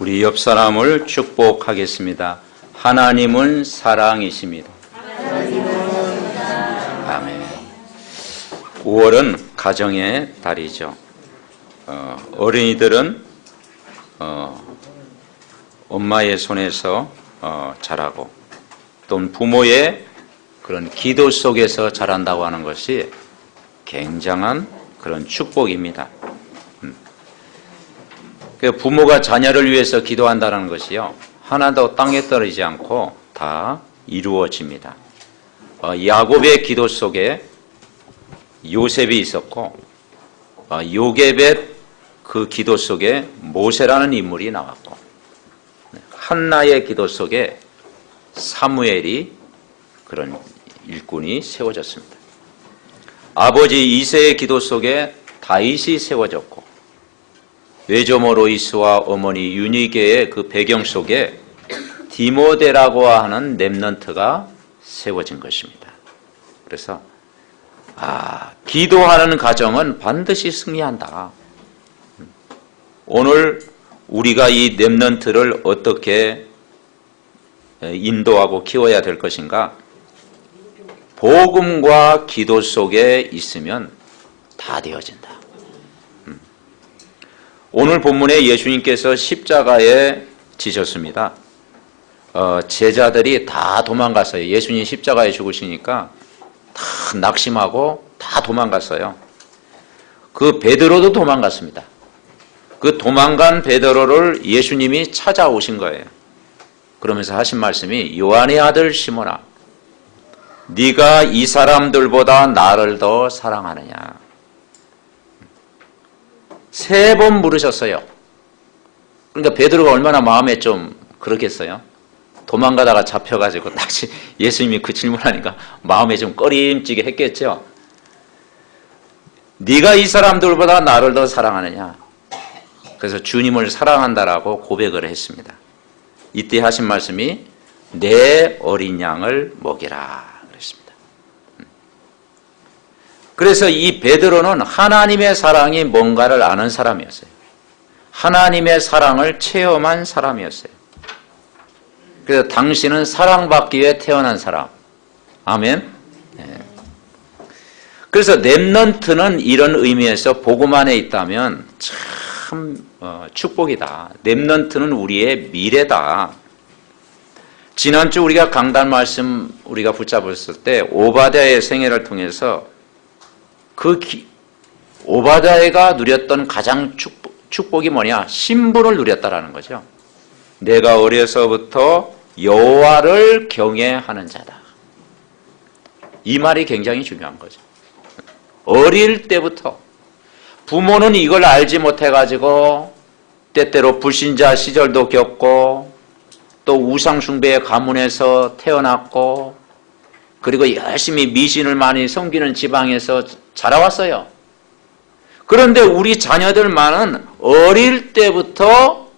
우리 옆 사람을 축복하겠습니다. 하나님은 사랑이십니다. 아멘. 5월은 가정의 달이죠. 어린이들은 엄마의 손에서 자라고 또는 부모의 그런 기도 속에서 자란다고 하는 것이 굉장한 그런 축복입니다. 부모가 자녀를 위해서 기도한다는 것이요, 하나도 땅에 떨어지지 않고 다 이루어집니다. 야곱의 기도 속에 요셉이 있었고, 요셉의 그 기도 속에 모세라는 인물이 나왔고, 한나의 기도 속에 사무엘이 그런 일꾼이 세워졌습니다. 아버지 이새의 기도 속에 다윗이 세워졌고, 외조모 로이스와 어머니 유니게의 그 배경 속에 디모데라고 하는 렘넌트가 세워진 것입니다. 그래서 기도하는 가정은 반드시 승리한다. 오늘 우리가 이 렘넌트를 어떻게 인도하고 키워야 될 것인가? 복음과 기도 속에 있으면 다 되어진다. 오늘 본문에 예수님께서 십자가에 지셨습니다. 제자들이 다 도망갔어요. 예수님 십자가에 죽으시니까 다 낙심하고 다 도망갔어요. 그 베드로도 도망갔습니다. 그 도망간 베드로를 예수님이 찾아오신 거예요. 그러면서 하신 말씀이, 요한의 아들 시몬아, 네가 이 사람들보다 나를 더 사랑하느냐. 3번 물으셨어요. 그러니까 베드로가 얼마나 마음에 좀 그렇겠어요. 도망가다가 잡혀가지고 다시 예수님이 그 질문하니까 마음에 좀 꺼림지게 했겠죠. 네가 이 사람들보다 나를 더 사랑하느냐. 그래서 주님을 사랑한다라고 고백을 했습니다. 이때 하신 말씀이, 내 어린 양을 먹이라 그랬습니다. 그래서 이 베드로는 하나님의 사랑이 뭔가를 아는 사람이었어요. 하나님의 사랑을 체험한 사람이었어요. 그래서 당신은 사랑받기 위해 태어난 사람. 아멘. 네. 그래서 렘넌트는 이런 의미에서 복음 안에 있다면 참 축복이다. 렘넌트는 우리의 미래다. 지난주 우리가 강단 말씀 우리가 붙잡았을 때 오바댜의 생애를 통해서 오바댜가 누렸던 가장 축복이 뭐냐? 신분을 누렸다라는 거죠. 내가 어려서부터 여호와를 경외하는 자다. 이 말이 굉장히 중요한 거죠. 어릴 때부터 부모는 이걸 알지 못해가지고 때때로 불신자 시절도 겪고 또 우상숭배의 가문에서 태어났고 그리고 열심히 미신을 많이 섬기는 지방에서 자라왔어요. 그런데 우리 자녀들만은 어릴 때부터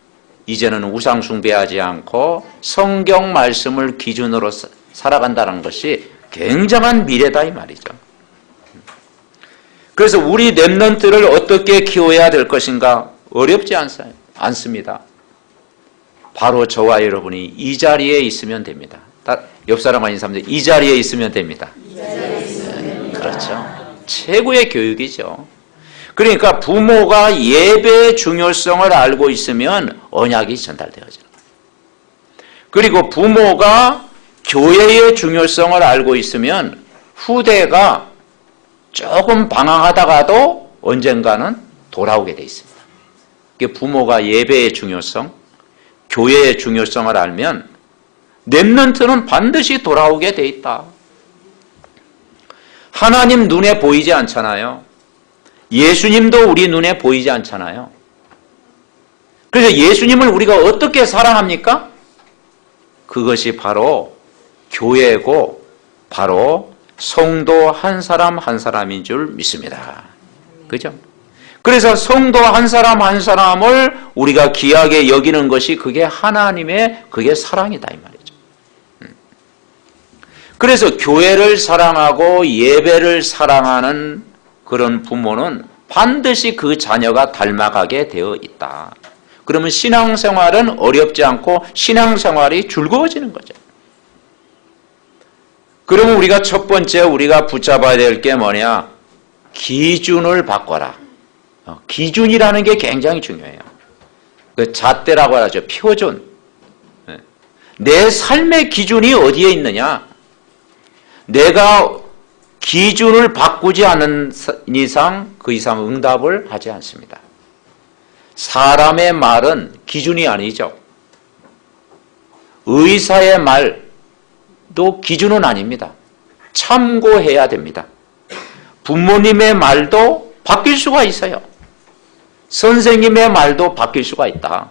이제는 우상숭배하지 않고 성경 말씀을 기준으로 살아간다는 것이 굉장한 미래다 이 말이죠. 그래서 우리 렘넌트를 어떻게 키워야 될 것인가? 어렵지 않습니다. 바로 저와 여러분이 이 자리에 있으면 됩니다. 옆 사람과 인사하면 이 자리에 있으면 됩니다. 그렇죠. 최고의 교육이죠. 그러니까 부모가 예배의 중요성을 알고 있으면 언약이 전달되어져요. 그리고 부모가 교회의 중요성을 알고 있으면 후대가 조금 방황하다가도 언젠가는 돌아오게 돼 있습니다. 부모가 예배의 중요성, 교회의 중요성을 알면 렘넌트는 반드시 돌아오게 돼 있다. 하나님 눈에 보이지 않잖아요. 예수님도 우리 눈에 보이지 않잖아요. 그래서 예수님을 우리가 어떻게 사랑합니까? 그것이 바로 교회고 바로 성도 한 사람 한 사람인 줄 믿습니다. 그죠? 그래서 성도 한 사람을 우리가 귀하게 여기는 것이 그게 하나님의 그게 사랑이다 이 말이죠. 그래서 교회를 사랑하고 예배를 사랑하는 그런 부모는 반드시 그 자녀가 닮아가게 되어 있다. 그러면 신앙생활은 어렵지 않고 신앙생활이 즐거워지는 거죠. 그러면 우리가 첫 번째 우리가 붙잡아야 될 게 뭐냐? 기준을 바꿔라. 기준이라는 게 굉장히 중요해요. 그 잣대라고 하죠. 표준. 내 삶의 기준이 어디에 있느냐? 내가 기준을 바꾸지 않는 이상 그 이상 응답을 하지 않습니다. 사람의 말은 기준이 아니죠. 의사의 말도 기준은 아닙니다. 참고해야 됩니다. 부모님의 말도 바뀔 수가 있어요. 선생님의 말도 바뀔 수가 있다.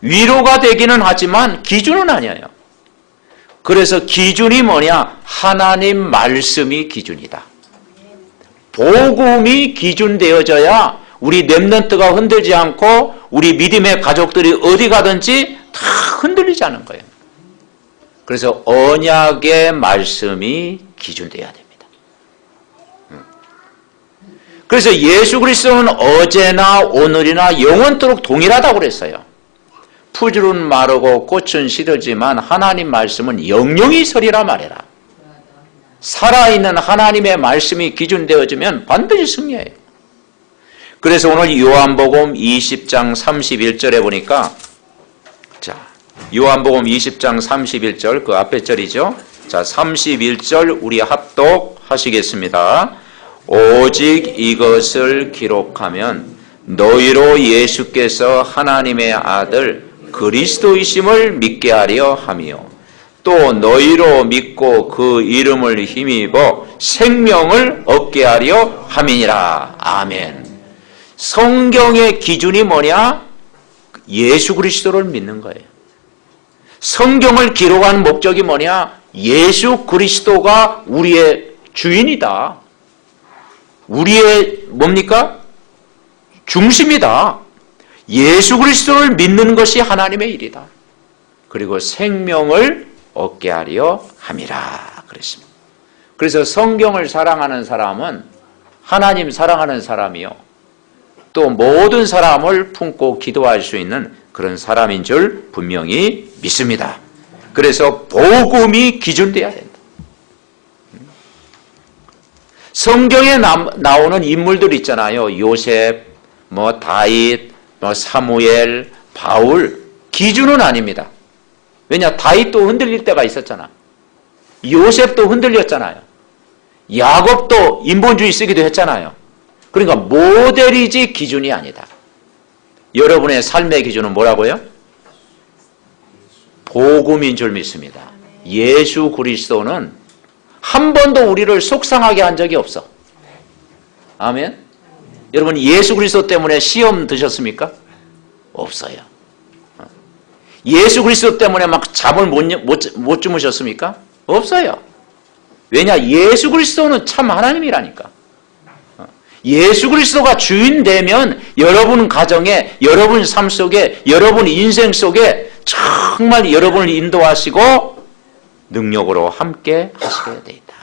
위로가 되기는 하지만 기준은 아니에요. 그래서 기준이 뭐냐? 하나님 말씀이 기준이다. 복음이 기준되어져야 우리 렘넌트가 흔들지 않고 우리 믿음의 가족들이 어디 가든지 다 흔들리지 않은 거예요. 그래서 언약의 말씀이 기준되어야 됩니다. 그래서 예수 그리스도는 어제나 오늘이나 영원토록 동일하다고 그랬어요. 풀줄은 마르고 꽃은 시들지만 하나님 말씀은 영영이 서리라 말해라. 살아있는 하나님의 말씀이 기준되어지면 반드시 승리해요. 그래서 오늘 요한복음 20장 31절에 보니까 자, 요한복음 20장 31절 그 앞에 절이죠. 자, 31절 우리 합독하시겠습니다. 오직 이것을 기록하면 너희로 예수께서 하나님의 아들 그리스도이심을 믿게 하려 하며 또 너희로 믿고 그 이름을 힘입어 생명을 얻게 하려 함이니라. 아멘. 성경의 기준이 뭐냐? 예수 그리스도를 믿는 거예요. 성경을 기록한 목적이 뭐냐? 예수 그리스도가 우리의 주인이다. 우리의 뭡니까? 중심이다. 예수 그리스도를 믿는 것이 하나님의 일이다. 그리고 생명을 얻게 하려 함이라 그랬습니다. 그래서 성경을 사랑하는 사람은 하나님 사랑하는 사람이요. 또 모든 사람을 품고 기도할 수 있는 그런 사람인 줄 분명히 믿습니다. 그래서 복음이 기준돼야 된다. 성경에 나오는 인물들 있잖아요. 요셉, 다윗, 사무엘, 바울 기준은 아닙니다. 왜냐? 다윗도 흔들릴 때가 있었잖아. 요셉도 흔들렸잖아요. 야곱도 인본주의 쓰기도 했잖아요. 그러니까 모델이지 기준이 아니다. 여러분의 삶의 기준은 뭐라고요? 복음인 줄 믿습니다. 예수 그리스도는 한 번도 우리를 속상하게 한 적이 없어. 아멘. 여러분 예수 그리스도 때문에 시험 드셨습니까? 없어요. 예수 그리스도 때문에 막 잠을 못 주무셨습니까? 없어요. 왜냐? 예수 그리스도는 참 하나님이라니까. 예수 그리스도가 주인 되면 여러분 가정에, 여러분 삶 속에, 여러분 인생 속에 정말 여러분을 인도하시고 능력으로 함께 하시게 돼 있다.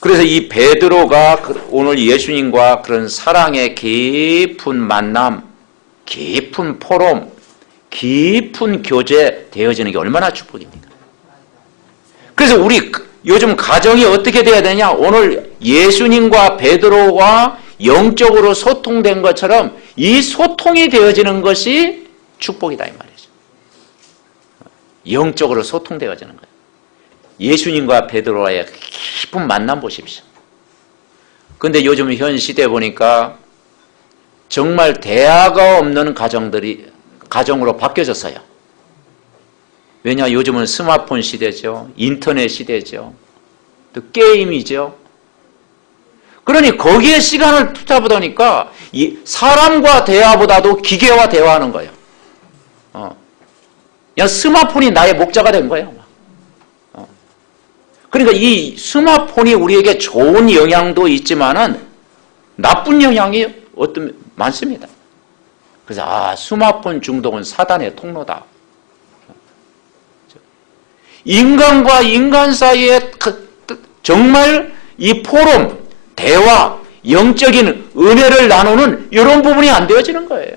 그래서 이 베드로가 오늘 예수님과 그런 사랑의 깊은 만남, 깊은 포럼, 깊은 교제 되어지는 게 얼마나 축복입니까? 그래서 우리 요즘 가정이 어떻게 돼야 되냐? 오늘 예수님과 베드로가 영적으로 소통된 것처럼 이 소통이 되어지는 것이 축복이다 이 말이죠. 영적으로 소통되어지는 거예요. 예수님과 베드로와의 깊은 만남 보십시오. 그런데 요즘 현 시대 보니까 정말 대화가 없는 가정으로 바뀌어졌어요. 왜냐? 요즘은 스마트폰 시대죠. 인터넷 시대죠. 또 게임이죠. 그러니 거기에 시간을 투자하다 보니까 사람과 대화보다도 기계와 대화하는 거예요. 그냥 스마트폰이 나의 목자가 된 거예요. 그러니까 이 스마트폰이 우리에게 좋은 영향도 있지만은 나쁜 영향이 많습니다. 그래서 스마트폰 중독은 사단의 통로다. 인간과 인간 사이에 정말 이 포럼, 대화, 영적인 은혜를 나누는 이런 부분이 안 되어지는 거예요.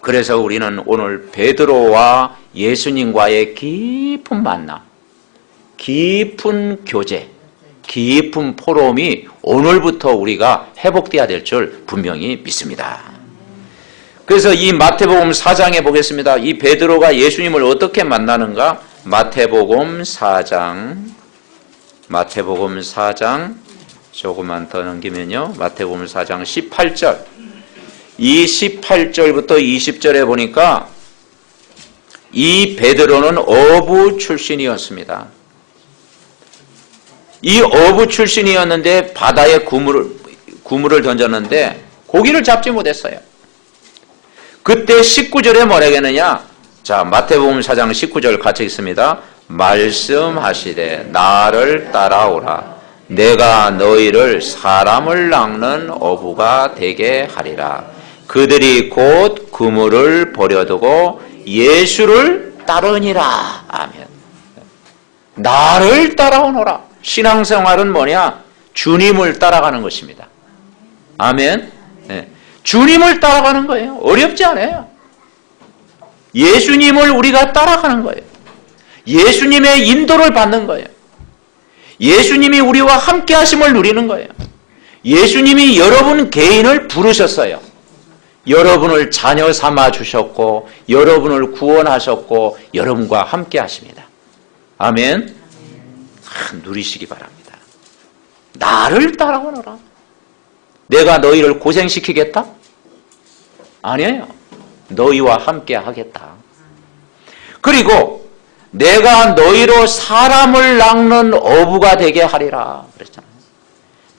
그래서 우리는 오늘 베드로와 예수님과의 깊은 만남, 깊은 교제, 깊은 포럼이 오늘부터 우리가 회복되어야 될 줄 분명히 믿습니다. 그래서 이 마태복음 4장에 보겠습니다. 이 베드로가 예수님을 어떻게 만나는가? 마태복음 4장 조금만 더 넘기면요. 마태복음 4장 18절. 이 18절부터 20절에 보니까 이 베드로는 어부 출신이었습니다. 이 어부 출신이었는데 바다에 그물을 던졌는데 고기를 잡지 못했어요. 그때 19절에 뭐라 했느냐? 자, 마태복음 4장 19절 같이 있습니다. 말씀하시되 나를 따라오라. 내가 너희를 사람을 낚는 어부가 되게 하리라. 그들이 곧 그물을 버려두고 예수를 따르니라. 아멘. 나를 따라오너라. 신앙생활은 뭐냐? 주님을 따라가는 것입니다. 아멘. 네. 주님을 따라가는 거예요. 어렵지 않아요. 예수님을 우리가 따라가는 거예요. 예수님의 인도를 받는 거예요. 예수님이 우리와 함께 하심을 누리는 거예요. 예수님이 여러분 개인을 부르셨어요. 여러분을 자녀 삼아 주셨고 여러분을 구원하셨고 여러분과 함께 하십니다. 아멘. 누리시기 바랍니다. 나를 따라오너라. 내가 너희를 고생시키겠다? 아니에요. 너희와 함께 하겠다. 그리고 내가 너희로 사람을 낚는 어부가 되게 하리라 그랬잖아요.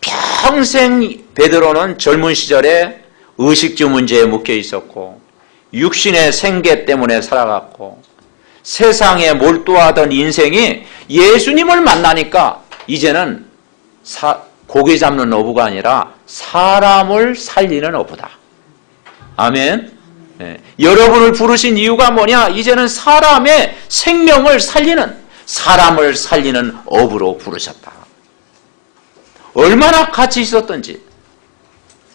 평생 베드로는 젊은 시절에 의식주 문제에 묶여 있었고 육신의 생계 때문에 살아갔고 세상에 몰두하던 인생이 예수님을 만나니까 이제는 고기 잡는 어부가 아니라 사람을 살리는 어부다. 아멘. 네. 여러분을 부르신 이유가 뭐냐? 이제는 사람의 생명을 살리는, 사람을 살리는 어부로 부르셨다. 얼마나 가치 있었던지.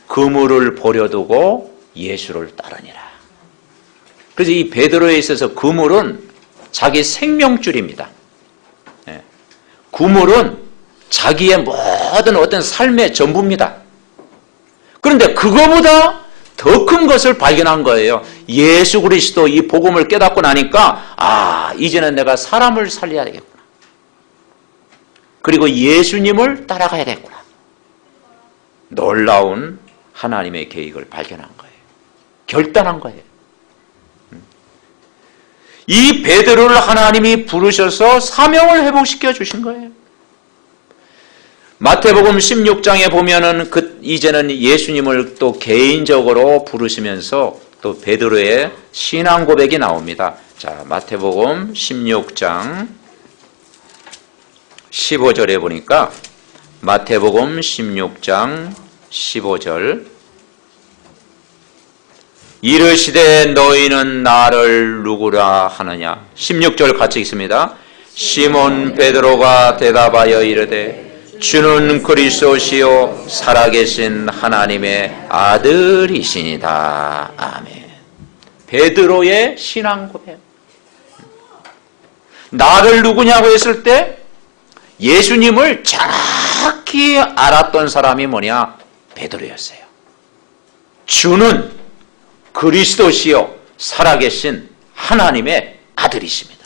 그물을 버려두고 예수를 따르니라. 그래서 이 베드로에 있어서 그물은 자기 생명줄입니다. 네. 그물은 자기의 모든 어떤 삶의 전부입니다. 그런데 그거보다 더 큰 것을 발견한 거예요. 예수 그리스도 이 복음을 깨닫고 나니까 이제는 내가 사람을 살려야 되겠구나. 그리고 예수님을 따라가야 되겠구나. 놀라운 하나님의 계획을 발견한 거예요. 결단한 거예요. 이 베드로를 하나님이 부르셔서 사명을 회복시켜 주신 거예요. 마태복음 16장에 보면은 이제는 예수님을 또 개인적으로 부르시면서 또 베드로의 신앙 고백이 나옵니다. 자, 마태복음 16장 15절에 보니까 마태복음 16장 15절 이르시되 너희는 나를 누구라 하느냐. 16절 같이 읽습니다. 시몬 베드로가 대답하여 이르되 주는 그리스도시요 살아계신 하나님의 아들이시니다. 아멘. 베드로의 신앙 고백. 나를 누구냐고 했을 때 예수님을 정확히 알았던 사람이 뭐냐? 베드로였어요. 주는 그리스도시요 살아계신 하나님의 아들이십니다.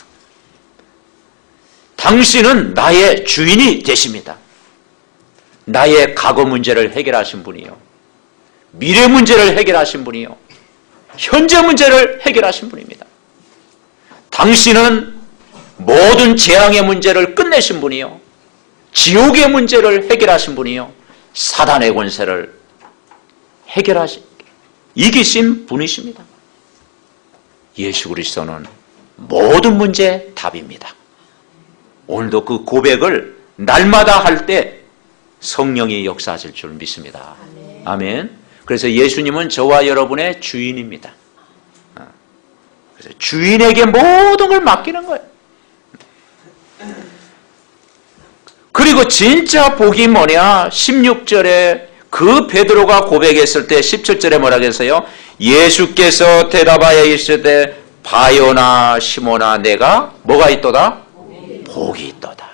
당신은 나의 주인이 되십니다. 나의 과거 문제를 해결하신 분이요, 미래 문제를 해결하신 분이요, 현재 문제를 해결하신 분입니다. 당신은 모든 재앙의 문제를 끝내신 분이요, 지옥의 문제를 해결하신 분이요, 사단의 권세를 이기신 분이십니다. 예수 그리스도는 모든 문제의 답입니다. 오늘도 그 고백을 날마다 할 때 성령이 역사하실 줄 믿습니다. 아멘. 그래서 예수님은 저와 여러분의 주인입니다. 그래서 주인에게 모든 걸 맡기는 거예요. 그리고 진짜 복이 뭐냐? 16절에 그 베드로가 고백했을 때 17절에 뭐라고 했어요? 예수께서 대답하여 이르시되 바요나 시몬아 내가 뭐가 있도다? 복이 있도다.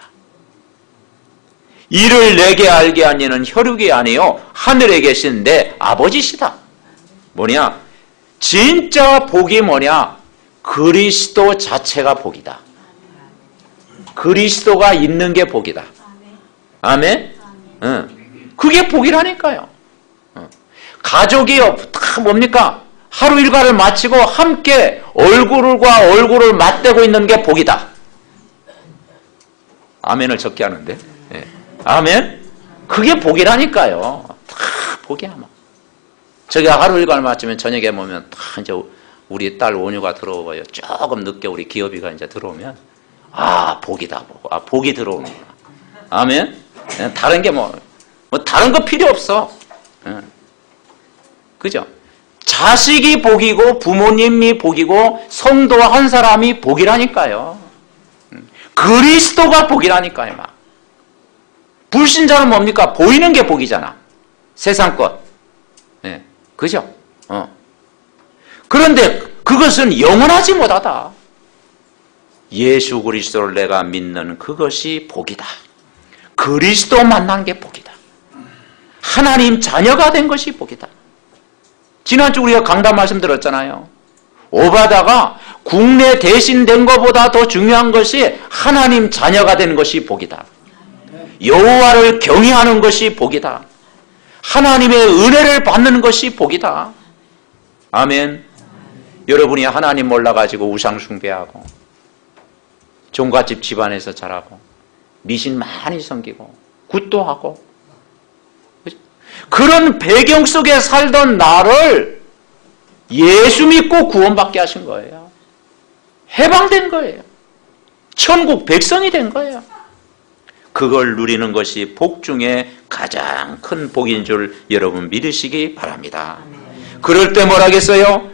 이를 내게 알게 한 이는 혈육이 아니요 하늘에 계신 내 아버지시다. 뭐냐? 진짜 복이 뭐냐? 그리스도 자체가 복이다. 그리스도가 있는 게 복이다. 아멘? 그게 복이라니까요. 가족이 다 뭡니까? 하루 일과를 마치고 함께 얼굴과 얼굴을 맞대고 있는 게 복이다. 아멘을 적게 하는데. 네. 아멘? 그게 복이라니까요. 다 복이야. 뭐. 저기가 하루 일과를 마치면 저녁에 보면 다 이제 우리 딸 온유가 들어오고요. 조금 늦게 우리 기업이가 이제 들어오면 아 복이다. 복. 아 복이 들어오는구나. 아멘? 다른 게 뭐 다른 거 필요 없어. 그죠? 자식이 복이고 부모님이 복이고 성도 한 사람이 복이라니까요. 그리스도가 복이라니까요. 막. 불신자는 뭡니까? 보이는 게 복이잖아. 세상 것. 네. 그죠? 그런데 그것은 영원하지 못하다. 예수 그리스도를 내가 믿는 그것이 복이다. 그리스도 만난 게 복이다. 하나님 자녀가 된 것이 복이다. 지난주 우리가 강단 말씀 들었잖아요. 오바다가 국내 대신 된 것보다 더 중요한 것이 하나님 자녀가 된 것이 복이다. 여호와를 경외하는 것이 복이다. 하나님의 은혜를 받는 것이 복이다. 아멘. 여러분이 하나님 몰라가지고 우상 숭배하고 종갓집 집안에서 자라고 미신 많이 섬기고 굿도 하고 그런 배경 속에 살던 나를 예수 믿고 구원받게 하신 거예요. 해방된 거예요. 천국 백성이 된 거예요. 그걸 누리는 것이 복 중에 가장 큰 복인 줄 여러분 믿으시기 바랍니다. 그럴 때 뭐라 하겠어요?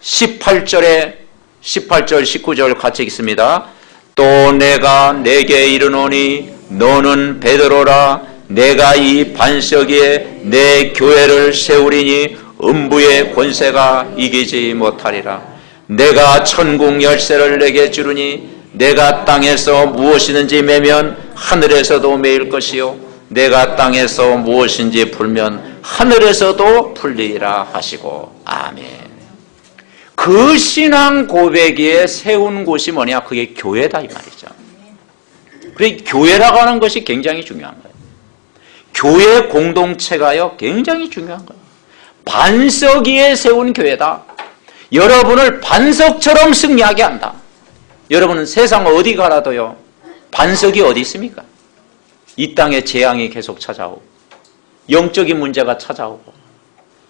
18절, 19절 같이 읽습니다. 또 내가 내게 이르노니 너는 베드로라. 내가 이 반석 위에 내 교회를 세우리니 음부의 권세가 이기지 못하리라. 내가 천국 열쇠를 내게 주르니 내가 땅에서 무엇이든지 매면 하늘에서도 매일 것이요 내가 땅에서 무엇인지 풀면 하늘에서도 풀리리라 하시고. 아멘. 그 신앙 고백에 세운 곳이 뭐냐? 그게 교회다 이 말이죠. 그래 교회라고 하는 것이 굉장히 중요한 거예요. 교회 공동체가요 굉장히 중요한 거예요. 반석 위에 세운 교회다. 여러분을 반석처럼 승리하게 한다. 여러분은 세상 어디 가라도요 반석이 어디 있습니까? 이 땅에 재앙이 계속 찾아오고 영적인 문제가 찾아오고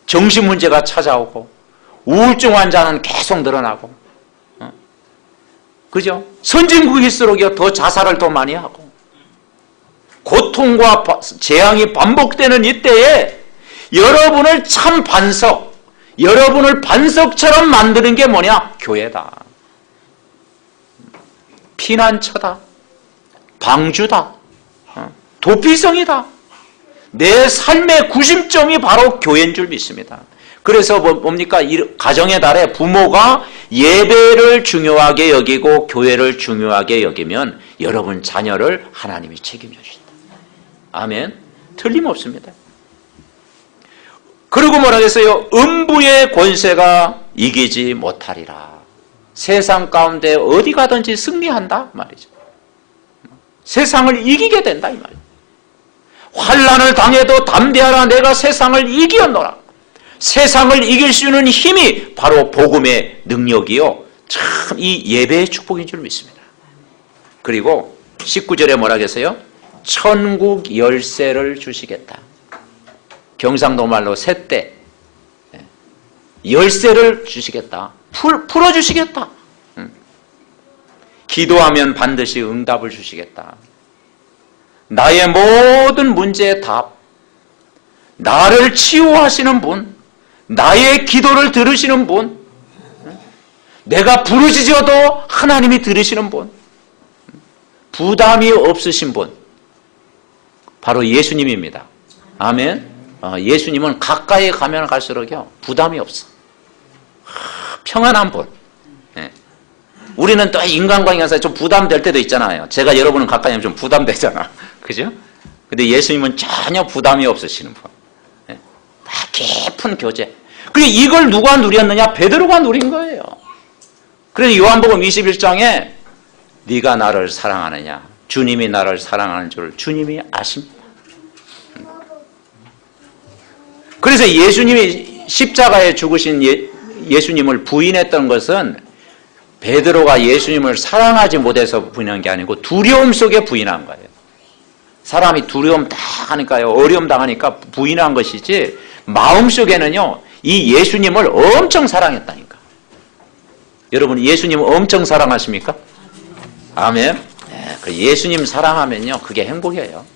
정신 문제가 찾아오고 우울증 환자는 계속 늘어나고 그죠? 선진국일수록 더 자살을 더 많이 하고 고통과 재앙이 반복되는 이때에 여러분을 참 반석, 여러분을 반석처럼 만드는 게 뭐냐? 교회다. 피난처다. 방주다. 도피성이다. 내 삶의 구심점이 바로 교회인 줄 믿습니다. 그래서 뭡니까? 가정의 달에 부모가 예배를 중요하게 여기고 교회를 중요하게 여기면 여러분 자녀를 하나님이 책임져 주신다. 아멘. 틀림없습니다. 그리고 뭐라 했어요? 음부의 권세가 이기지 못하리라. 세상 가운데 어디 가든지 승리한다 말이죠. 세상을 이기게 된다 이 말이에요. 환난을 당해도 담대하라. 내가 세상을 이기었노라. 세상을 이길 수 있는 힘이 바로 복음의 능력이요. 참 이 예배의 축복인 줄 믿습니다. 그리고 19절에 뭐라 했어요? 천국 열쇠를 주시겠다. 경상도 말로 새떼. 열쇠를 주시겠다. 풀어주시겠다. 기도하면 반드시 응답을 주시겠다. 나의 모든 문제의 답. 나를 치유하시는 분. 나의 기도를 들으시는 분. 내가 부르짖어도 하나님이 들으시는 분. 부담이 없으신 분. 바로 예수님입니다. 아멘. 예수님은 가까이 가면 갈수록요 부담이 없어. 평안한 분. 예. 우리는 또 인간관계에서 좀 부담될 때도 있잖아요. 제가 여러분은 가까이 하면 좀 부담되잖아. 그죠? 근데 예수님은 전혀 부담이 없으시는 분. 예. 다 깊은 교제. 그리고 이걸 누가 누렸느냐? 베드로가 누린 거예요. 그래서 요한복음 21장에 네가 나를 사랑하느냐? 주님이 나를 사랑하는 줄 주님이 아십니다. 그래서 예수님이 십자가에 죽으신 예수님을 부인했던 것은 베드로가 예수님을 사랑하지 못해서 부인한 게 아니고 두려움 속에 부인한 거예요. 사람이 두려움 당하니까요, 어려움 당하니까 부인한 것이지 마음속에는요 이 예수님을 엄청 사랑했다니까. 여러분 예수님 엄청 사랑하십니까? 아멘. 네, 그 예수님 사랑하면요 그게 행복이에요.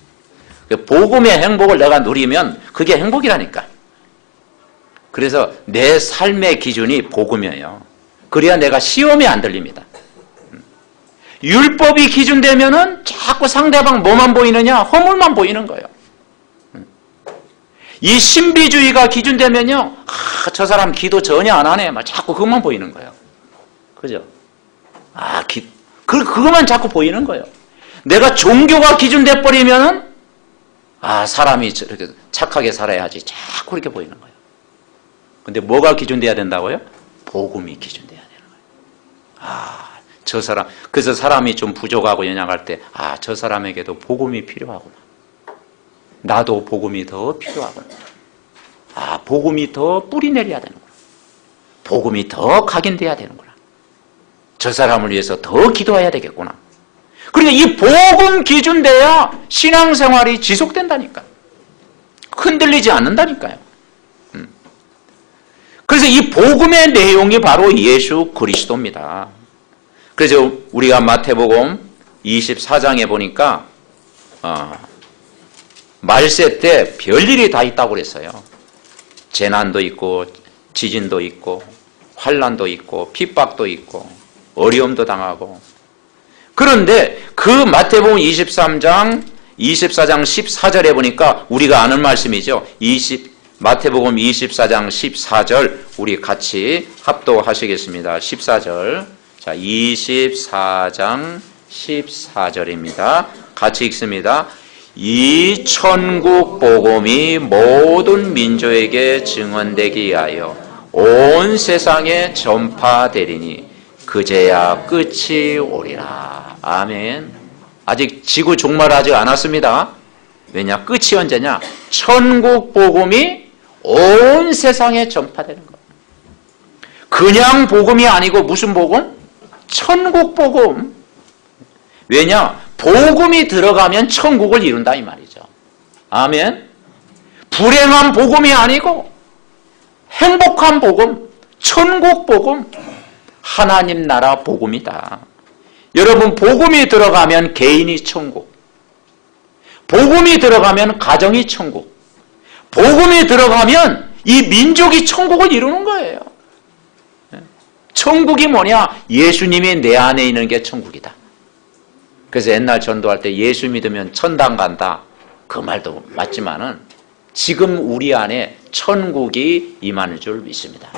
복음의 행복을 내가 누리면 그게 행복이라니까. 그래서 내 삶의 기준이 복음이에요. 그래야 내가 시험에 안 들립니다. 율법이 기준되면은 자꾸 상대방 뭐만 보이느냐? 허물만 보이는 거예요. 이 신비주의가 기준되면요, 저 사람 기도 전혀 안 하네. 막 자꾸 그것만 보이는 거예요. 그죠? 그것만 자꾸 보이는 거예요. 내가 종교가 기준돼 버리면은 사람이 저렇게 착하게 살아야지. 자꾸 이렇게 보이는 거예요. 근데 뭐가 기준돼야 된다고요? 복음이 기준돼야 되는 거예요. 저 사람, 그래서 사람이 좀 부족하고 연약할 때, 저 사람에게도 복음이 필요하구나. 나도 복음이 더 필요하구나. 복음이 더 뿌리 내려야 되는구나. 복음이 더 각인돼야 되는구나. 저 사람을 위해서 더 기도해야 되겠구나. 그러니까 이 복음 기준돼야 신앙생활이 지속된다니까. 흔들리지 않는다니까요. 그래서 이 복음의 내용이 바로 예수 그리스도입니다. 그래서 우리가 마태복음 24장에 보니까 말세 때 별일이 다 있다고 그랬어요. 재난도 있고 지진도 있고 환난도 있고 핍박도 있고 어려움도 당하고. 그런데 그 마태복음 24장 14절에 보니까 우리가 아는 말씀이죠. 마태복음 24장 14절 우리 같이 합독하시겠습니다. 14절. 자, 24장 14절입니다. 같이 읽습니다. 이 천국 복음이 모든 민족에게 증언되기 위하여 온 세상에 전파되리니 그제야 끝이 오리라. 아멘. 아직 지구 종말하지 않았습니다. 왜냐? 끝이 언제냐? 천국 복음이 온 세상에 전파되는 것. 그냥 복음이 아니고 무슨 복음? 천국 복음. 왜냐? 복음이 들어가면 천국을 이룬다 이 말이죠. 아멘. 불행한 복음이 아니고 행복한 복음, 천국 복음, 하나님 나라 복음이다. 여러분 복음이 들어가면 개인이 천국, 복음이 들어가면 가정이 천국, 복음이 들어가면 이 민족이 천국을 이루는 거예요. 천국이 뭐냐? 예수님이 내 안에 있는 게 천국이다. 그래서 옛날 전도할 때 예수 믿으면 천당 간다. 그 말도 맞지만은 지금 우리 안에 천국이 임하는 줄 믿습니다.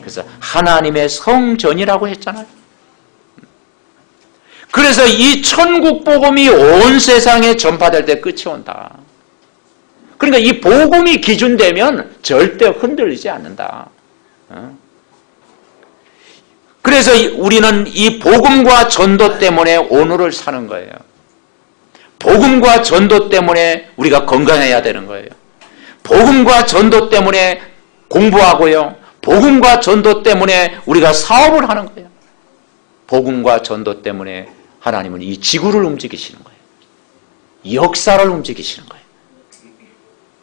그래서 하나님의 성전이라고 했잖아요. 그래서 이 천국 복음이 온 세상에 전파될 때 끝이 온다. 그러니까 이 복음이 기준되면 절대 흔들리지 않는다. 그래서 우리는 이 복음과 전도 때문에 오늘을 사는 거예요. 복음과 전도 때문에 우리가 건강해야 되는 거예요. 복음과 전도 때문에 공부하고요. 복음과 전도 때문에 우리가 사업을 하는 거예요. 복음과 전도 때문에 하나님은 이 지구를 움직이시는 거예요. 역사를 움직이시는 거예요.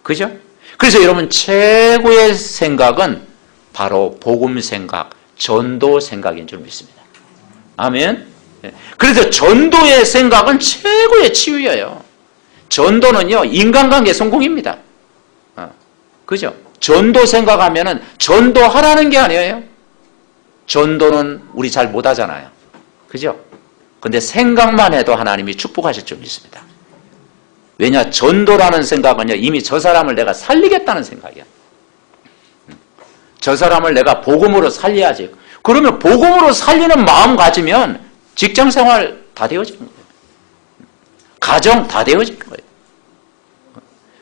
그죠? 그래서 여러분 최고의 생각은 바로 복음 생각, 전도 생각인 줄 믿습니다. 아멘. 그래서 전도의 생각은 최고의 치유예요. 전도는요 인간관계 성공입니다. 그죠? 전도 생각하면은 전도하라는 게 아니에요. 전도는 우리 잘 못하잖아요. 그죠? 근데 생각만 해도 하나님이 축복하실 줄 믿습니다. 왜냐? 전도라는 생각은요, 이미 저 사람을 내가 살리겠다는 생각이야. 저 사람을 내가 복음으로 살려야지. 그러면 복음으로 살리는 마음 가지면 직장 생활 다 되어지는 거예요. 가정 다 되어지는 거예요.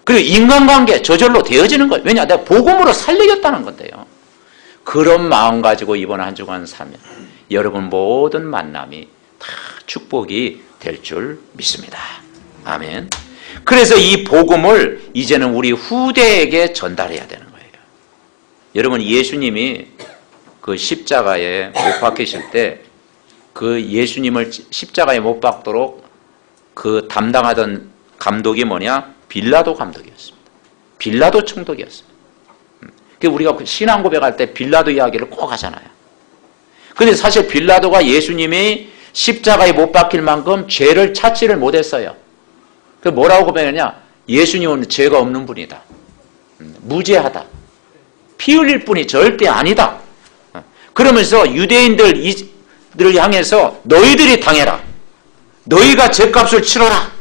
그리고 인간관계 저절로 되어지는 거예요. 왜냐? 내가 복음으로 살리겠다는 건데요. 그런 마음 가지고 이번 한 주간 살면 여러분 모든 만남이 다 축복이 될 줄 믿습니다. 아멘. 그래서 이 복음을 이제는 우리 후대에게 전달해야 되는 거예요. 여러분, 예수님이 그 십자가에 못 박히실 때 그 예수님을 십자가에 못 박도록 그 담당하던 감독이 뭐냐? 빌라도 감독이었습니다. 빌라도 총독이었습니다. 우리가 신앙 고백할 때 빌라도 이야기를 꼭 하잖아요. 근데 사실 빌라도가 예수님이 십자가에 못 박힐 만큼 죄를 찾지를 못했어요. 그 뭐라고 고백하냐? 예수님은 죄가 없는 분이다. 무죄하다. 피 흘릴 분이 절대 아니다. 그러면서 유대인들을 향해서 너희들이 당해라. 너희가 죄값을 치러라.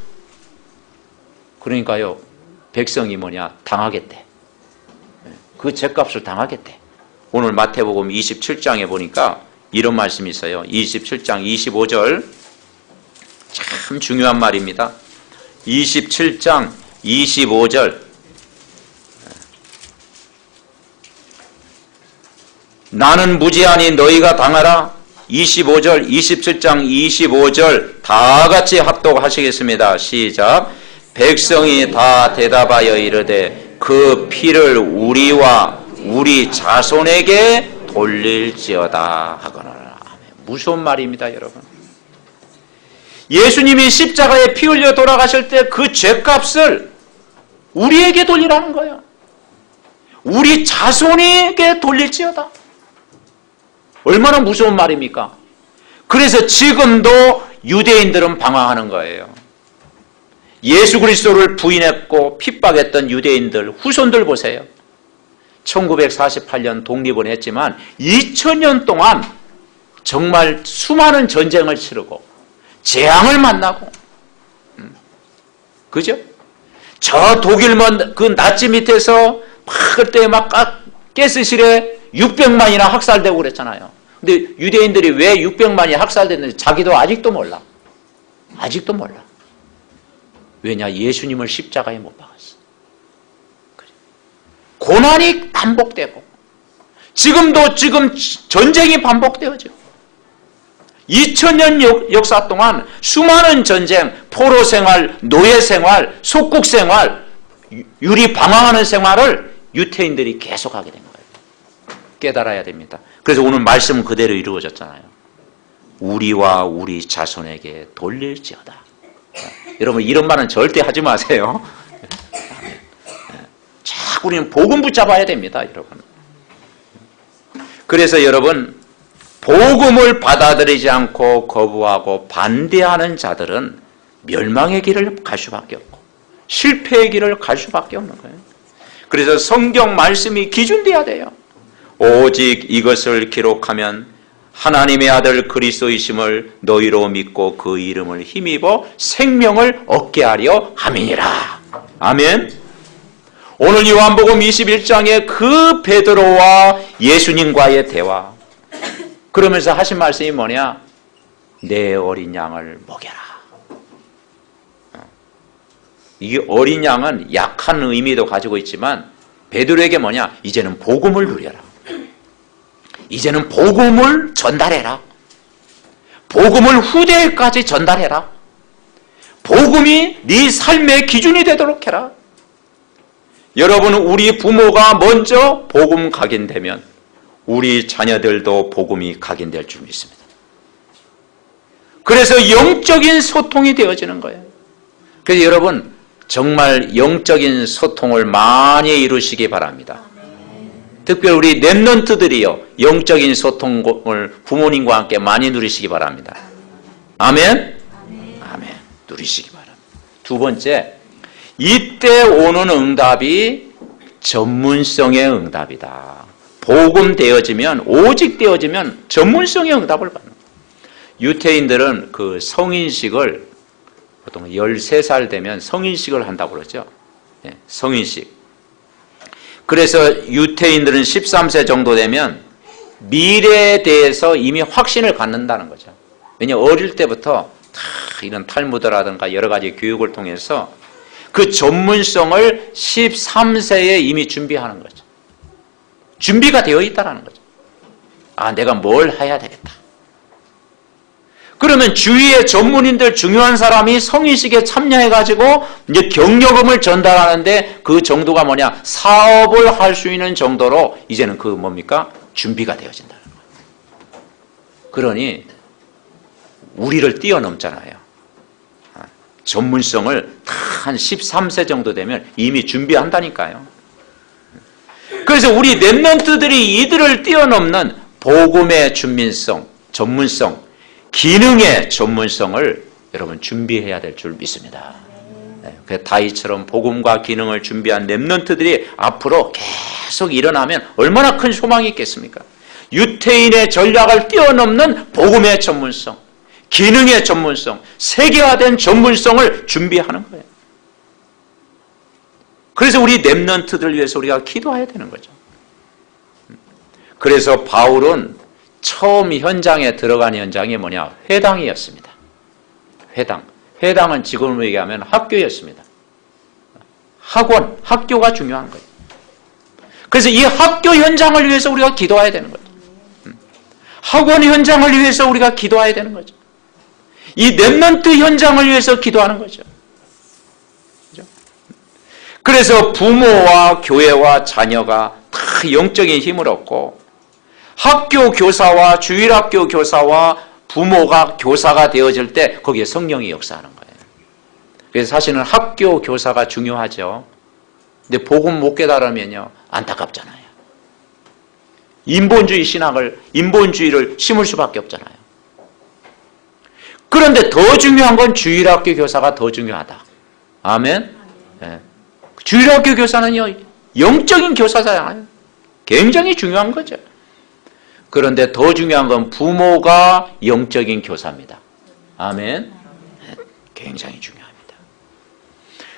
그러니까요, 백성이 뭐냐? 당하겠대. 그 죄값을 당하겠대. 오늘 마태복음 27장에 보니까 이런 말씀이 있어요. 27장 25절. 참 중요한 말입니다. 27장 25절. 나는 무죄하니 너희가 당하라. 25절, 27장 25절 다 같이 합독하시겠습니다. 시작. 백성이 다 대답하여 이르되 그 피를 우리와 우리 자손에게 돌릴지어다 하거니와. 무서운 말입니다, 여러분. 예수님이 십자가에 피 흘려 돌아가실 때 그 죄값을 우리에게 돌리라는 거예요. 우리 자손에게 돌릴지어다. 얼마나 무서운 말입니까? 그래서 지금도 유대인들은 방황하는 거예요. 예수 그리스도를 부인했고 핍박했던 유대인들, 후손들 보세요. 1948년 독립을 했지만 2000년 동안 정말 수많은 전쟁을 치르고 재앙을 만나고, 그죠? 저 독일먼 그 나치 밑에서 막 그때 막 가스실에 600만이나 학살되고 그랬잖아요. 근데 유대인들이 왜 600만이 학살됐는지 자기도 아직도 몰라. 아직도 몰라. 왜냐? 예수님을 십자가에 못 박았어. 고난이 반복되고 지금도 전쟁이 반복되어져. 2000년 역사 동안 수많은 전쟁, 포로 생활, 노예 생활, 속국 생활, 유리 방황하는 생활을 유태인들이 계속하게 된 거예요. 깨달아야 됩니다. 그래서 오늘 말씀은 그대로 이루어졌잖아요. 우리와 우리 자손에게 돌릴지어다. 여러분, 이런 말은 절대 하지 마세요. 자꾸 우리는 복음 붙잡아야 됩니다, 여러분. 그래서 여러분, 복음을 받아들이지 않고 거부하고 반대하는 자들은 멸망의 길을 갈 수밖에 없고 실패의 길을 갈 수밖에 없는 거예요. 그래서 성경 말씀이 기준돼야 돼요. 오직 이것을 기록하면 하나님의 아들 그리스도이심을 너희로 믿고 그 이름을 힘입어 생명을 얻게 하려 함이니라. 아멘. 오늘 요한복음 21장에 그 베드로와 예수님과의 대화, 그러면서 하신 말씀이 뭐냐? 내 어린 양을 먹여라. 이게 어린 양은 약한 의미도 가지고 있지만 베드로에게 뭐냐? 이제는 복음을 누려라. 이제는 복음을 전달해라. 복음을 후대까지 전달해라. 복음이 네 삶의 기준이 되도록 해라. 여러분, 우리 부모가 먼저 복음 각인되면 우리 자녀들도 복음이 각인될 줄 믿습니다. 그래서 영적인 소통이 되어지는 거예요. 그래서 여러분, 정말 영적인 소통을 많이 이루시기 바랍니다. 특별히 우리 랩런트들이요, 영적인 소통을 부모님과 함께 많이 누리시기 바랍니다. 아멘? 아멘. 누리시기 바랍니다. 두 번째, 이때 오는 응답이 전문성의 응답이다. 복음 되어지면, 오직 되어지면 전문성의 응답을 받는 거예요. 유태인들은 그 성인식을 보통 13살 되면 성인식을 한다고 그러죠. 성인식. 그래서 유태인들은 13세 정도 되면 미래에 대해서 이미 확신을 갖는다는 거죠. 왜냐하면 어릴 때부터 다 이런 탈무드라든가 여러 가지 교육을 통해서 그 전문성을 13세에 이미 준비하는 거죠. 준비가 되어 있다는 거죠. 아, 내가 뭘 해야 되겠다. 그러면 주위의 전문인들 중요한 사람이 성인식에 참여해가지고 이제 경력금을 전달하는데 그 정도가 뭐냐? 사업을 할 수 있는 정도로 이제는 그 뭡니까? 준비가 되어진다는 거예요. 그러니 우리를 뛰어넘잖아요. 전문성을 다 한 13세 정도 되면 이미 준비한다니까요. 그래서 우리 렘넌트들이 이들을 뛰어넘는 복음의 준민성, 전문성, 기능의 전문성을 여러분 준비해야 될 줄 믿습니다. 그 다윗처럼 복음과 기능을 준비한 렘넌트들이 앞으로 계속 일어나면 얼마나 큰 소망이 있겠습니까? 유태인의 전략을 뛰어넘는 복음의 전문성, 기능의 전문성, 세계화된 전문성을 준비하는 거예요. 그래서 우리 렘넌트들을 위해서 우리가 기도해야 되는 거죠. 그래서 바울은 처음 현장에 들어간 현장이 뭐냐? 회당이었습니다. 회당. 회당은 지금으로 얘기하면 학교였습니다. 학원, 학교가 중요한 거예요. 그래서 이 학교 현장을 위해서 우리가 기도해야 되는 거죠. 학원 현장을 위해서 우리가 기도해야 되는 거죠. 이 렘넌트 현장을 위해서 기도하는 거죠. 그래서 부모와 교회와 자녀가 다 영적인 힘을 얻고 학교 교사와 주일학교 교사와 부모가 교사가 되어질 때 거기에 성령이 역사하는 거예요. 그래서 사실은 학교 교사가 중요하죠. 근데 복음 못 깨달으면요 안타깝잖아요. 인본주의를 심을 수밖에 없잖아요. 그런데 더 중요한 건 주일학교 교사가 더 중요하다. 아멘. 네. 주일학교 교사는요 영적인 교사잖아요. 굉장히 중요한 거죠. 그런데 더 중요한 건 부모가 영적인 교사입니다. 아멘. 네. 굉장히 중요합니다.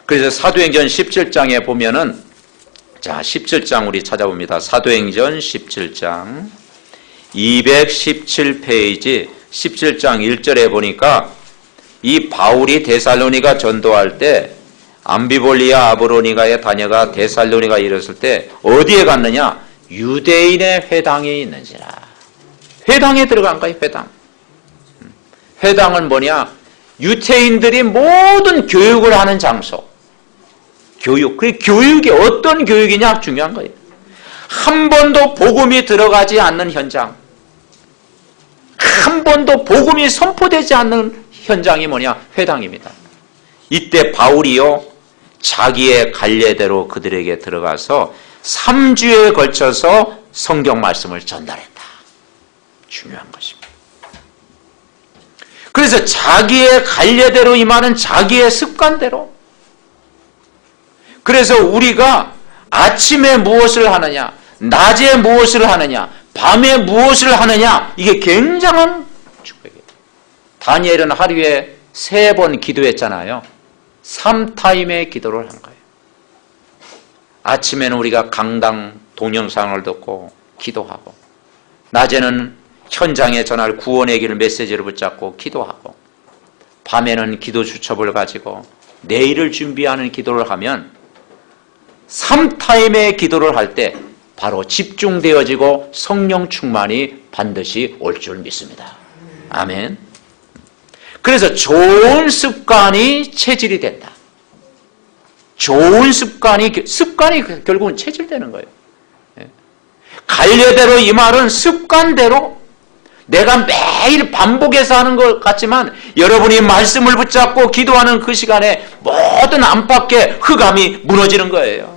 그래서 사도행전 17장에 보면은 자 17장 우리 찾아봅니다. 사도행전 17장 217페이지 17장 1절에 보니까 이 바울이 데살로니가 전도할 때 암비볼리아 아브로니가에 다녀가 데살로니가 이르렀을 때 어디에 갔느냐? 유대인의 회당에 있는지라. 회당에 들어간 거예요. 회당. 회당은 뭐냐? 유태인들이 모든 교육을 하는 장소. 교육. 그 교육이 어떤 교육이냐? 중요한 거예요. 한 번도 복음이 들어가지 않는 현장. 한 번도 복음이 선포되지 않는 현장이 뭐냐? 회당입니다. 이때 바울이요 자기의 갈례대로 그들에게 들어가서 3주에 걸쳐서 성경 말씀을 전달했다. 중요한 것입니다. 그래서 자기의 갈례대로 임하는 자기의 습관대로. 그래서 우리가 아침에 무엇을 하느냐, 낮에 무엇을 하느냐, 밤에 무엇을 하느냐, 이게 굉장한 축복이에요. 다니엘은 하루에 3번 기도했잖아요. 3타임의 기도를 한 거예요. 아침에는 우리가 강당 동영상을 듣고 기도하고, 낮에는 현장에 전할 구원의 길 메시지를 붙잡고 기도하고, 밤에는 기도 수첩을 가지고 내일을 준비하는 기도를 하면 3타임의 기도를 할 때 바로 집중되어지고 성령 충만이 반드시 올 줄 믿습니다. 아멘. 그래서 좋은 습관이 체질이 된다. 좋은 습관이 결국은 체질되는 거예요. 갈례대로 이 말은 습관대로 내가 매일 반복해서 하는 것 같지만 여러분이 말씀을 붙잡고 기도하는 그 시간에 모든 안팎의 흑암이 무너지는 거예요.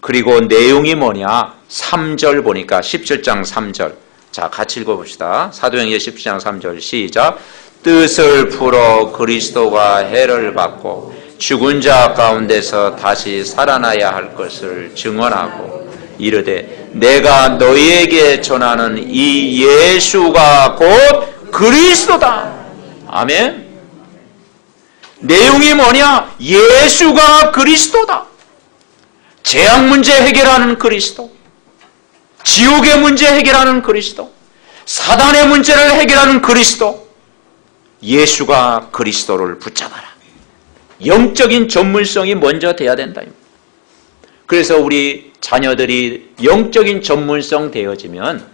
그리고 내용이 뭐냐? 3절 보니까 17장 3절. 자, 같이 읽어봅시다. 사도행전 17장 3절 시작. 뜻을 풀어 그리스도가 해를 받고 죽은 자 가운데서 다시 살아나야 할 것을 증언하고 이르되 내가 너희에게 전하는 이 예수가 곧 그리스도다. 아멘. 내용이 뭐냐? 예수가 그리스도다. 재앙 문제 해결하는 그리스도, 지옥의 문제 해결하는 그리스도, 사단의 문제를 해결하는 그리스도, 예수가 그리스도를 붙잡아라. 영적인 전문성이 먼저 돼야 된다. 그래서 우리 자녀들이 영적인 전문성 되어지면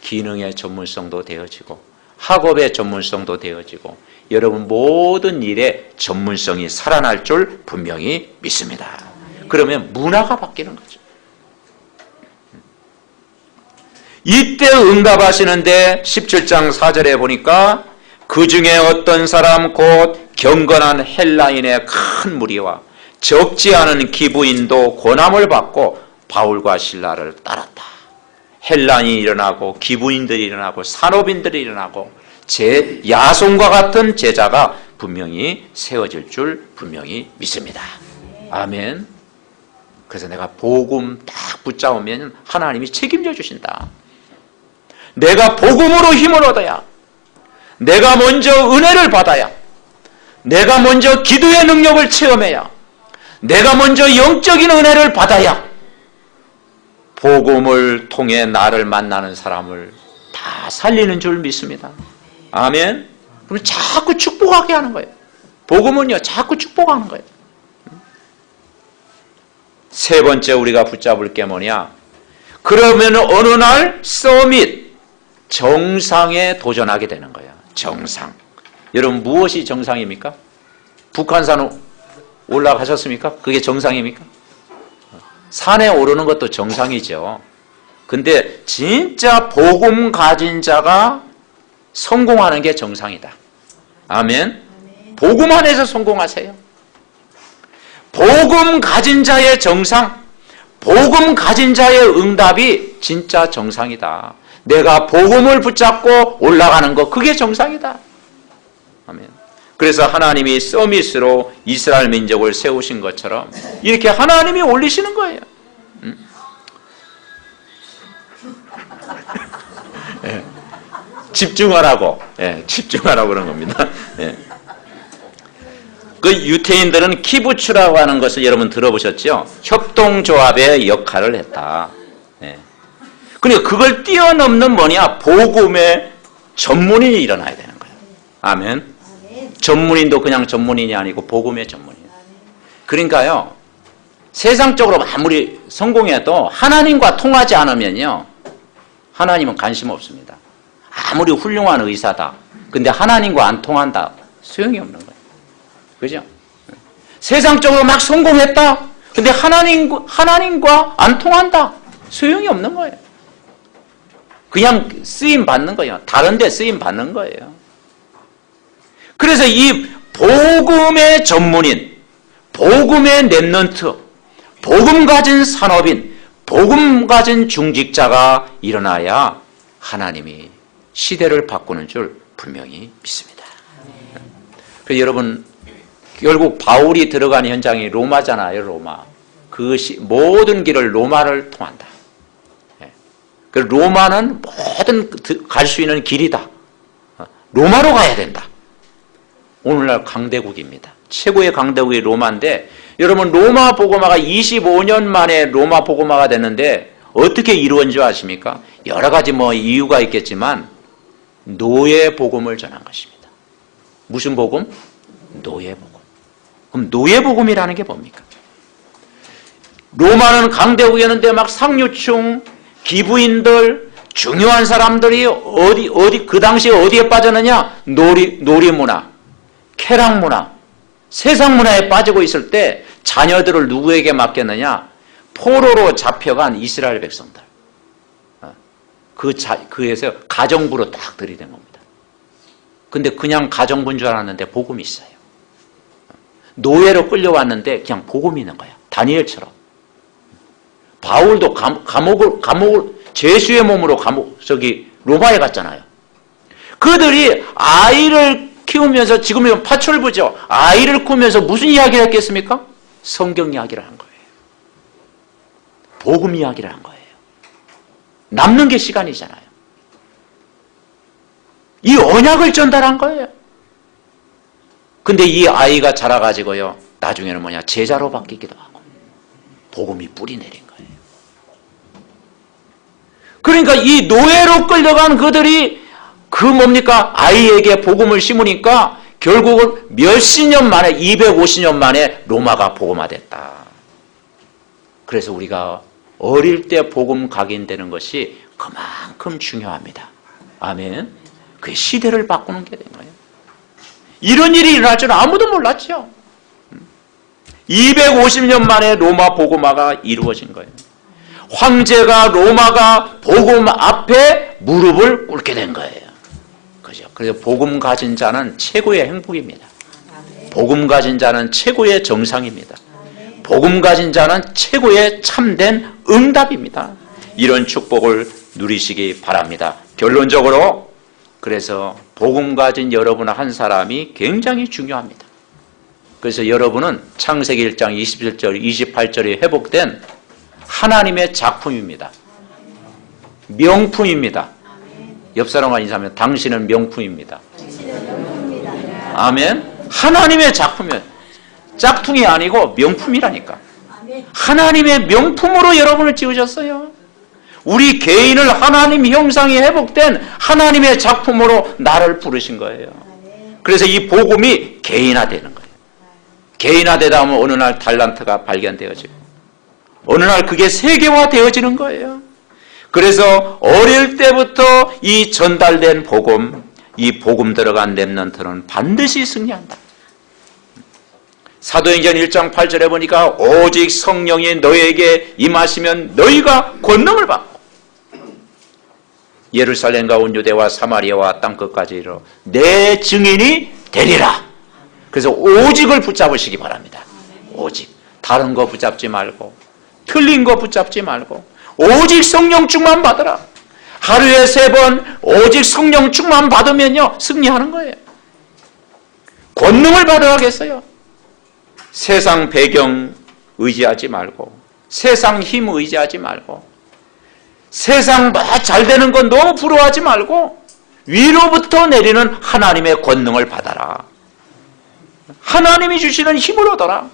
기능의 전문성도 되어지고 학업의 전문성도 되어지고 여러분 모든 일에 전문성이 살아날 줄 분명히 믿습니다. 그러면 문화가 바뀌는 거죠. 이때 응답하시는데 17장 4절에 보니까 그 중에 어떤 사람 곧 경건한 헬라인의 큰 무리와 적지 않은 기부인도 고난을 받고 바울과 실라를 따랐다. 헬라인이 일어나고 기부인들이 일어나고 산업인들이 일어나고 야손과 같은 제자가 분명히 세워질 줄 분명히 믿습니다. 아멘. 그래서 내가 복음 딱 붙잡으면 하나님이 책임져 주신다. 내가 복음으로 힘을 얻어야, 내가 먼저 은혜를 받아야, 내가 먼저 기도의 능력을 체험해야, 내가 먼저 영적인 은혜를 받아야 복음을 통해 나를 만나는 사람을 다 살리는 줄 믿습니다. 아멘. 그럼 자꾸 축복하게 하는 거예요. 복음은요, 자꾸 축복하는 거예요. 세 번째 우리가 붙잡을 게 뭐냐? 그러면 어느 날 서밋, 정상에 도전하게 되는 거예요. 정상. 여러분 무엇이 정상입니까? 북한산 올라가셨습니까? 그게 정상입니까? 산에 오르는 것도 정상이죠. 근데 진짜 복음 가진 자가 성공하는 게 정상이다. 아멘. 복음 안에서 성공하세요. 복음 가진 자의 정상, 복음 가진 자의 응답이 진짜 정상이다. 내가 복음을 붙잡고 올라가는 거, 그게 정상이다. 아멘. 그래서 하나님이 서밋으로 이스라엘 민족을 세우신 것처럼 이렇게 하나님이 올리시는 거예요. 네. 집중하라고, 네, 집중하라고 그런 겁니다. 네. 그 유태인들은 키부츠라고 하는 것을 여러분 들어보셨죠? 협동조합의 역할을 했다. 네. 그러니까 그걸 뛰어넘는 뭐냐? 복음의 전문인이 일어나야 되는 거예요. 아멘. 전문인도 그냥 전문인이 아니고 복음의 전문인. 그러니까요, 세상적으로 아무리 성공해도 하나님과 통하지 않으면요, 하나님은 관심 없습니다. 아무리 훌륭한 의사다. 근데 하나님과 안 통한다. 소용이 없는 거예요. 그죠? 세상적으로 막 성공했다. 근데 하나님과 안 통한다. 소용이 없는 거예요. 그냥 쓰임 받는 거예요. 다른 데 쓰임 받는 거예요. 그래서 이 복음의 전문인, 복음의 랩런트, 복음 가진 산업인, 복음 가진 중직자가 일어나야 하나님이 시대를 바꾸는 줄 분명히 믿습니다. 그래서 여러분, 결국 바울이 들어간 현장이 로마잖아요. 로마. 그것이 모든 길을 로마를 통한다. 그 로마는 모든 갈 수 있는 길이다. 로마로 가야 된다. 오늘날 강대국입니다. 최고의 강대국이 로마인데, 여러분 로마 복음화가 25년 만에 로마 복음화가 됐는데 어떻게 이루어진 줄 아십니까? 여러 가지 이유가 있겠지만 노예 복음을 전한 것입니다. 무슨 복음? 노예 복음. 그럼 노예 복음이라는 게 뭡니까? 로마는 강대국이었는데 막 상류층, 기부인들, 중요한 사람들이 어디 그 당시에 어디에 빠졌느냐? 놀이 문화, 쾌락 문화, 세상 문화에 빠지고 있을 때 자녀들을 누구에게 맡겼느냐? 포로로 잡혀간 이스라엘 백성들. 그에서 가정부로 딱 들이댄 겁니다. 근데 그냥 가정부인 줄 알았는데 복음이 있어요. 노예로 끌려왔는데 그냥 복음이 있는 거야. 다니엘처럼. 바울도 감옥을 죄수의 몸으로 로마에 갔잖아요. 그들이 아이를 키우면서, 지금은 파출부죠. 아이를 키우면서 무슨 이야기를 했겠습니까? 성경 이야기를 한 거예요. 복음 이야기를 한 거예요. 남는 게 시간이잖아요. 이 언약을 전달한 거예요. 근데 이 아이가 자라가지고요, 나중에는 뭐냐, 제자로 바뀌기도 하고, 복음이 뿌리 내린 거예요. 그러니까 이 노예로 끌려간 그들이 그 뭡니까? 아이에게 복음을 심으니까 결국은 몇십 년 만에, 250년 만에 로마가 복음화됐다. 그래서 우리가 어릴 때 복음 각인되는 것이 그만큼 중요합니다. 아멘. 그 시대를 바꾸는 게 된 거예요. 이런 일이 일어날 줄은 아무도 몰랐죠. 250년 만에 로마 복음화가 이루어진 거예요. 황제가 로마가 복음 앞에 무릎을 꿇게 된 거예요. 그죠? 그래서 복음 가진 자는 최고의 행복입니다. 복음 가진 자는 최고의 정상입니다. 복음 가진 자는 최고의 참된 응답입니다. 이런 축복을 누리시기 바랍니다. 결론적으로 그래서 복음 가진 여러분 한 사람이 굉장히 중요합니다. 그래서 여러분은 창세기 1장 27절, 28절에 회복된 하나님의 작품입니다. 명품입니다. 옆 사람과 인사하면 당신은 명품입니다. 아멘. 하나님의 작품이에요. 짝퉁이 아니고 명품이라니까. 하나님의 명품으로 여러분을 지으셨어요. 우리 개인을 하나님 형상이 회복된 하나님의 작품으로 나를 부르신 거예요. 그래서 이 복음이 개인화되는 거예요. 개인화되다 보면 어느 날 달란트가 발견되어지고 어느 날 그게 세계화되어지는 거예요. 그래서 어릴 때부터 이 전달된 복음, 이 복음 들어간 렘넌트는 반드시 승리한다. 사도행전 1장 8절에 보니까 오직 성령이 너희에게 임하시면 너희가 권능을 받고 예루살렘과 온 유대와 사마리아와 땅끝까지 이르러 내 증인이 되리라. 그래서 오직을 붙잡으시기 바랍니다. 오직. 다른 거 붙잡지 말고 틀린 거 붙잡지 말고 오직 성령 충만 받으라. 하루에 3번 오직 성령 충만 받으면요 승리하는 거예요. 권능을 받아야겠어요. 세상 배경 의지하지 말고 세상 힘 의지하지 말고 세상 잘 되는 건 너무 부러워하지 말고 위로부터 내리는 하나님의 권능을 받아라. 하나님이 주시는 힘을 얻어라.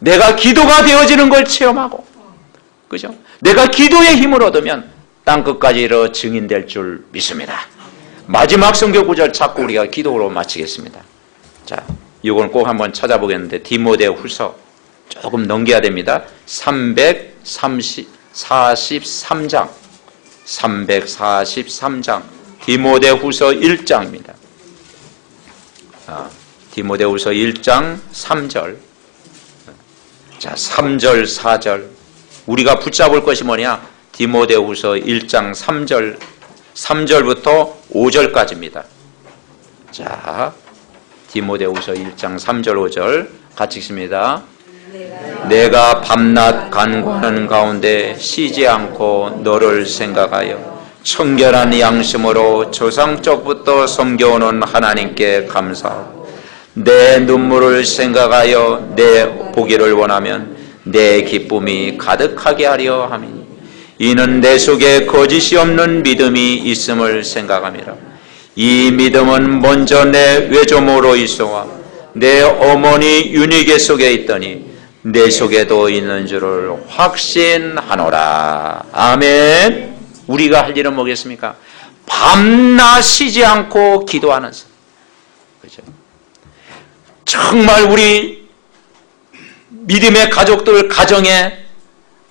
내가 기도가 되어지는 걸 체험하고, 그죠? 내가 기도의 힘을 얻으면 땅끝까지 이르러 증인될 줄 믿습니다. 마지막 성경 구절 찾고 우리가 기도로 마치겠습니다. 자, 이건 꼭 한번 찾아보겠는데 디모데후서 조금 넘겨야 됩니다. 343장 343장 디모데후서 1장입니다. 디모데후서 1장 3절. 자, 3절 4절 우리가 붙잡을 것이 뭐냐? 디모데후서 1장 3절 3절부터 5절까지입니다. 자, 디모데후서 1장 3절 5절 같이 읽습니다. 내가 밤낮 간구하는 가운데 쉬지 않고 너를 생각하여 청결한 양심으로 조상적부터 섬겨오는 하나님께 감사하고 내 눈물을 생각하여 내 보기를 원하면 내 기쁨이 가득하게 하려 함이니 이는 내 속에 거짓이 없는 믿음이 있음을 생각함이라. 이 믿음은 먼저 내 외조모로 있어와 내 어머니 윤희계 속에 있더니 내 속에도 있는 줄을 확신하노라. 아멘. 우리가 할 일은 뭐겠습니까? 밤낮 쉬지 않고 기도하는 사람. 그죠? 정말 우리 믿음의 가족들 가정에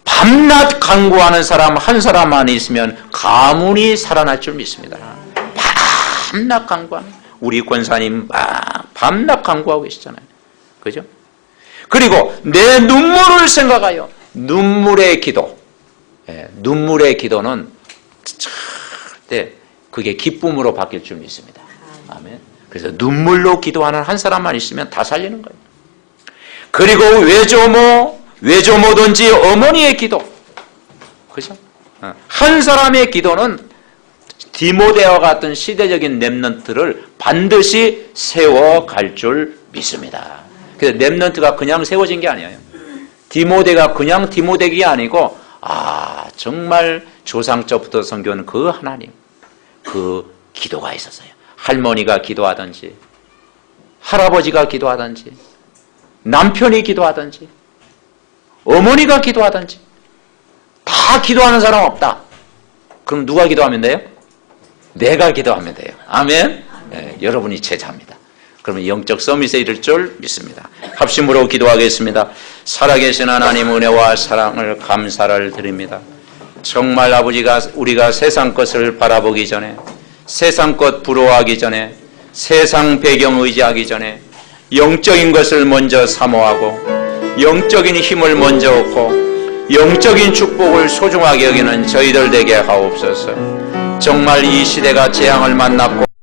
밤낮 간구하는 사람 한 사람만 있으면 가문이 살아날 줄 믿습니다. 밤낮 간구하는 우리 권사님 밤낮 간구하고 계시잖아요. 그죠? 그리고 내 눈물을 생각하여 눈물의 기도. 눈물의 기도는 절대 그게 기쁨으로 바뀔 줄 믿습니다. 아멘. 그래서 눈물로 기도하는 한 사람만 있으면 다 살리는 거예요. 그리고 외조모든지 어머니의 기도. 그죠? 한 사람의 기도는 디모데와 같은 시대적인 렘넌트를 반드시 세워갈 줄 믿습니다. 그래서 렘넌트가 그냥 세워진 게 아니에요. 디모데가 그냥 디모데가 아니고 정말 조상적부터 섬겨온 그 하나님 그 기도가 있었어요. 할머니가 기도하든지 할아버지가 기도하든지 남편이 기도하든지 어머니가 기도하든지 다 기도하는 사람 없다. 그럼 누가 기도하면 돼요? 내가 기도하면 돼요. 아멘. 네, 여러분이 제자입니다. 그러면 영적 서밋에 이를 줄 믿습니다. 합심으로 기도하겠습니다. 살아계신 하나님 은혜와 사랑을 감사를 드립니다. 정말 아버지가 우리가 세상 것을 바라보기 전에, 세상 것 부러워하기 전에, 세상 배경 의지하기 전에 영적인 것을 먼저 사모하고 영적인 힘을 먼저 얻고 영적인 축복을 소중하게 여기는 저희들 되게 하옵소서. 정말 이 시대가 재앙을 만났고